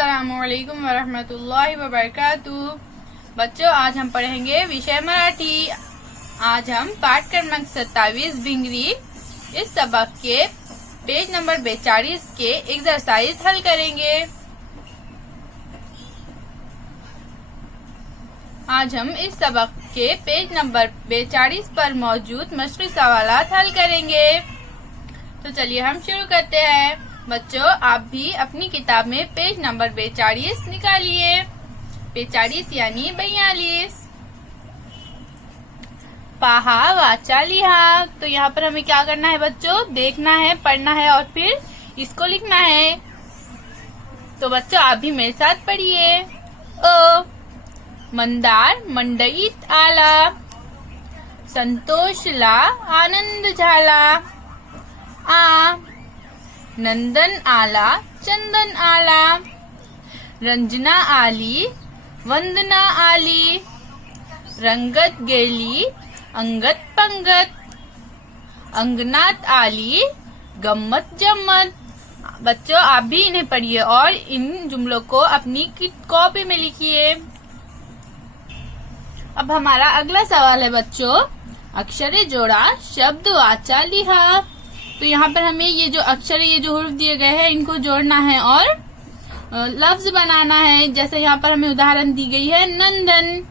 अस्सलामुअलैकुम वरहमतुल्लाहि वबरकातुहू। बच्चों, आज हम पढ़ेंगे विषय मराठी। आज हम पाठ क्रमांक 27 भिंगरी इस सबक के पेज नंबर 42 के एक्सरसाइज हल करेंगे। आज हम इस सबक के पेज नंबर 42 पर मौजूद मशक़ी सवालात हल करेंगे। तो चलिए हम शुरू करते हैं। बच्चों, आप भी अपनी किताब में पेज नंबर 42 निकालिए। 42 यानी 42। पहा वाचा लिहा। तो यहाँ पर हमें क्या करना है बच्चों? देखना है, पढ़ना है और फिर इसको लिखना है। तो बच्चों, आप भी मेरे साथ पढ़िए। अ मंदार मंडईत आला, संतोषला आनंद झाला। आ नंदन आला चंदन आला, रंजना आली वंदना आली, रंगत गेली अंगत पंगत, अंगनात आली गम्मत जम्मत। बच्चों, आप भी इन्हें पढ़िए और इन जुमलों को अपनी कॉपी में लिखिए। अब हमारा अगला सवाल है बच्चों, अक्षरे जोड़ा शब्द वाचा लिहा। तो यहाँ पर हमें ये जो अक्षर, ये जो हुर्फ दिए गए हैं, इनको जोड़ना है और लफ्ज बनाना है। जैसे यहाँ पर हमें उदाहरण दी गई है नंदन,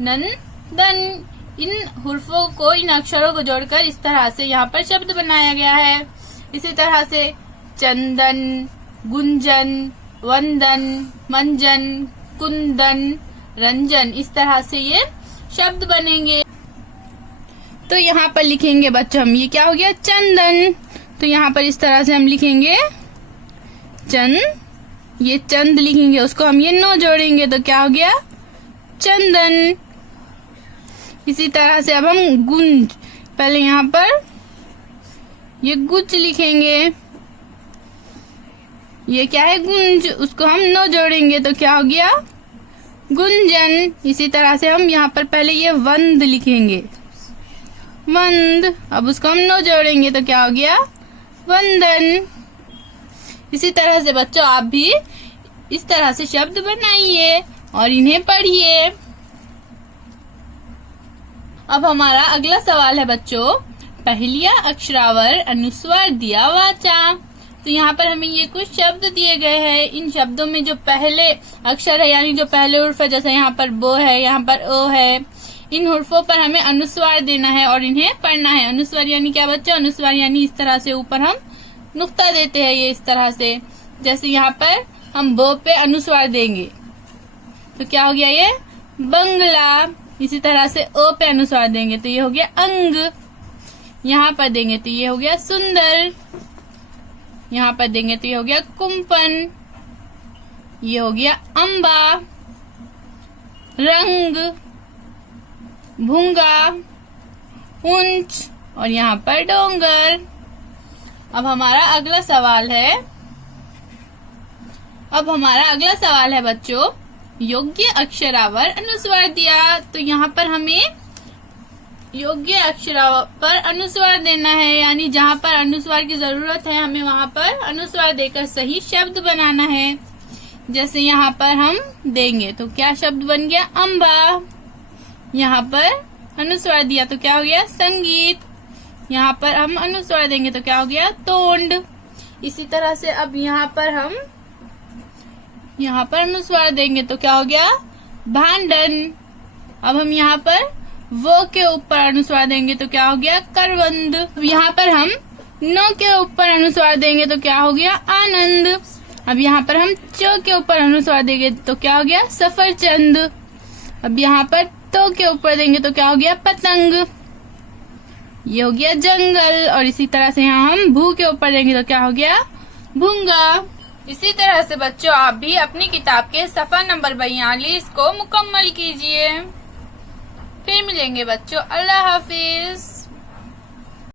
नंदन। इन हुर्फों को, इन अक्षरों को जोड़कर इस तरह से यहाँ पर शब्द बनाया गया है। इसी तरह से चंदन, गुंजन, वंदन, मंजन, कुंदन, रंजन, इस तरह से ये शब्द बनेंगे। तो यहाँ पर लिखेंगे बच्चों हम, ये क्या हो गया? चंदन। तो यहाँ पर इस तरह से हम लिखेंगे चंद, ये चंद लिखेंगे, उसको हम ये नो जोड़ेंगे तो क्या हो गया? चंदन। इसी तरह से अब हम गुंज, पहले यहाँ पर ये गुज लिखेंगे, ये क्या है? गुंज, उसको हम नो जोड़ेंगे तो क्या हो गया? गुंजन। इसी तरह से हम यहाँ पर पहले ये वंद लिखेंगे, वंद, अब उसको हम नो जोड़ेंगे तो क्या हो गया? वंदन। इसी तरह से बच्चों, आप भी इस तरह से शब्द बनाइए और इन्हें पढ़िए। अब हमारा अगला सवाल है बच्चों, पहलिया अक्षरावर अनुस्वार दिया वाचा। तो यहाँ पर हमें ये कुछ शब्द दिए गए हैं। इन शब्दों में जो पहले अक्षर है, यानी जो पहले उर्फ है, जैसे यहाँ पर बो है, यहाँ पर ओ है, इन हुर्फों पर हमें अनुस्वार देना है और इन्हें पढ़ना है। अनुस्वार यानी क्या बच्चों? अनुस्वार यानी इस तरह से ऊपर हम नुक्ता देते हैं, ये इस तरह से। जैसे यहाँ पर हम बो पे अनुस्वार देंगे तो क्या हो गया? ये बंगला। इसी तरह से ओ पे अनुस्वार देंगे तो ये हो गया अंग। यहाँ पर देंगे तो ये हो गया सुंदर। यहाँ पर देंगे तो ये हो गया कुंपन। ये हो गया अम्बा, रंग, भूंगा, ऊंच और यहाँ पर डोंगर। अब हमारा अगला सवाल है बच्चों, योग्य अक्षरावर अनुस्वार दिया। तो यहाँ पर हमें योग्य अक्षरावर पर अनुस्वार देना है, यानी जहाँ पर अनुस्वार की जरूरत है हमें वहाँ पर अनुस्वार देकर सही शब्द बनाना है। जैसे यहाँ पर हम देंगे तो क्या शब्द बन गया? अम्बा। यहाँ पर अनुस्वार दिया तो क्या हो गया? संगीत। यहाँ पर हम अनुस्वार देंगे तो क्या हो गया? तोंड। इसी तरह से अब यहाँ पर अनुस्वार देंगे तो क्या हो गया? भांडन। अब हम यहाँ पर वो के ऊपर अनुस्वार देंगे तो क्या हो गया? करवंद। अब यहाँ पर हम नो के ऊपर अनुस्वार देंगे तो क्या हो गया? आनंद। अब यहाँ पर हम चो के ऊपर अनुस्वार देंगे तो क्या हो गया? सफरचंद। अब यहाँ पर तो के ऊपर देंगे तो क्या हो गया? पतंग। ये हो गया जंगल। और इसी तरह से यहाँ हम भू के ऊपर देंगे तो क्या हो गया? भूंगा। इसी तरह से बच्चों, आप भी अपनी किताब के सफा नंबर 42 को मुकम्मल कीजिए। फिर मिलेंगे बच्चों। अल्लाह हाफिज।